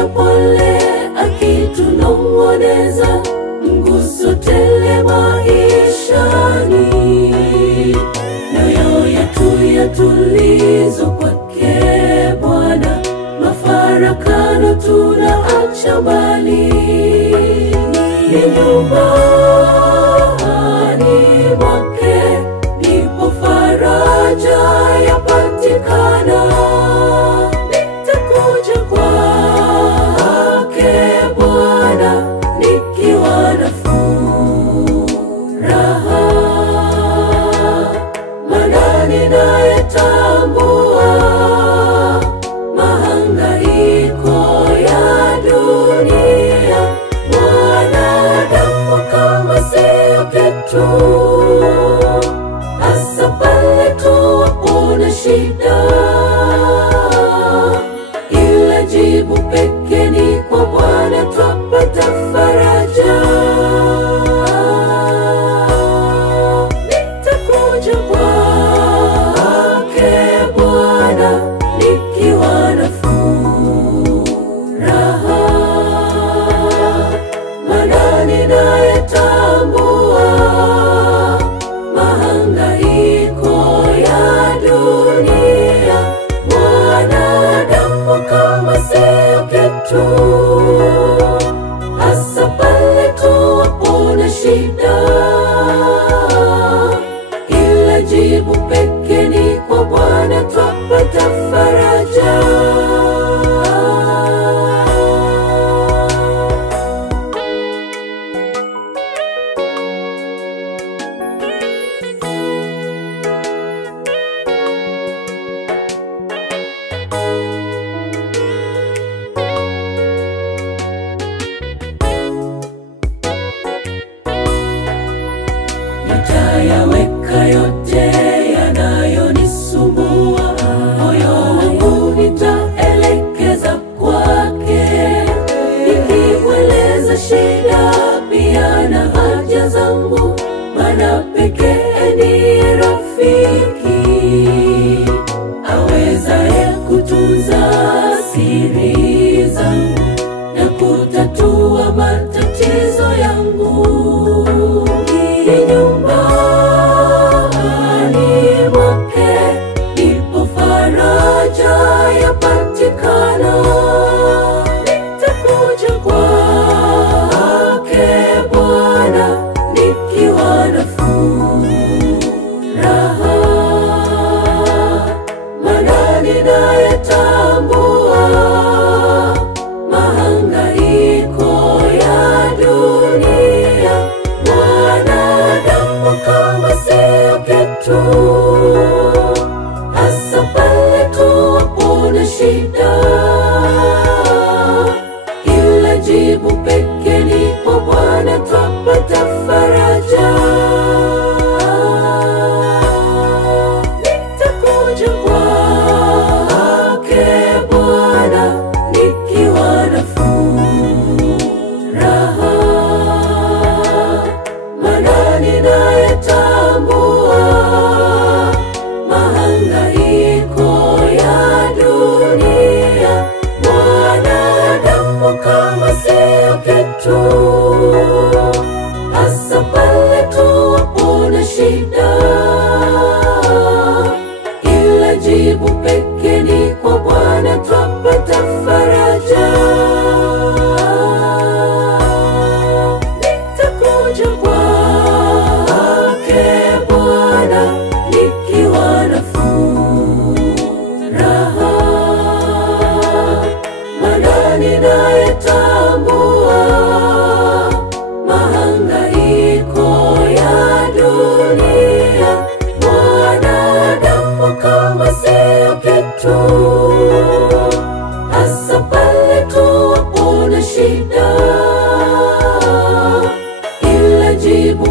ya pole akitunong'oneza, mguso tele maishani. Mioyo yetu yatulizwa kwake Bwana, mafarakano tunaacha mbali. Ni nyumbani mwake ndipo faraja yapatikana. Nitakuja kwake Bwana nikiwa na furaha, maana ninayetambua mahangaiko ya dunia. Mwanadamu kama sio kitu, hasa pale tuwapo na shida. Ila jibu pekee ni kwa Bwana twapata faraja. Nitakuja kwake Bwana nikiwa na furaha, maana ninayetambua mahangaiko ya dunia. Mwanadamu kama sio kitu, hasa pale tuwapo na shida. Ila jibu pekee ni kwa Bwana twapata faraja. Nitayaweka yote yanayonisumbua, moyo wangu nitaelekeza kwake, nikimweleza shida pia na haja zangu, maana pekee ni rafiki awezaye kutunza siri zangu na kutatua matatizo yangu. Ni nyumbani mwake ndipo faraja yapatikana. Nitakuja kwake Bwana nikiwa na furaha, maana ninayetambua mahangaiko ya dunia. Mwanadamu kama sio kitu, hasa pale tuwapo na shida. Ila jibu pekee ni kwa Bwana twapata faraja. Nitakuja kwake Bwana nikiwa na furaha, maana ninayetambua mahangaiko ya dunia. Mwanadamu kama sio kitu, hasa pale tuwapo na shida. Ila jibu pekee ni kwa Bwana twapata faraja. Nitakuja kwake Bwana nikiwa na furaha, maana ninayetambua mahangaiko ya dunia. Mwanadamu kama sio kitu, hasa pale tuwapo na shida. Ila jibu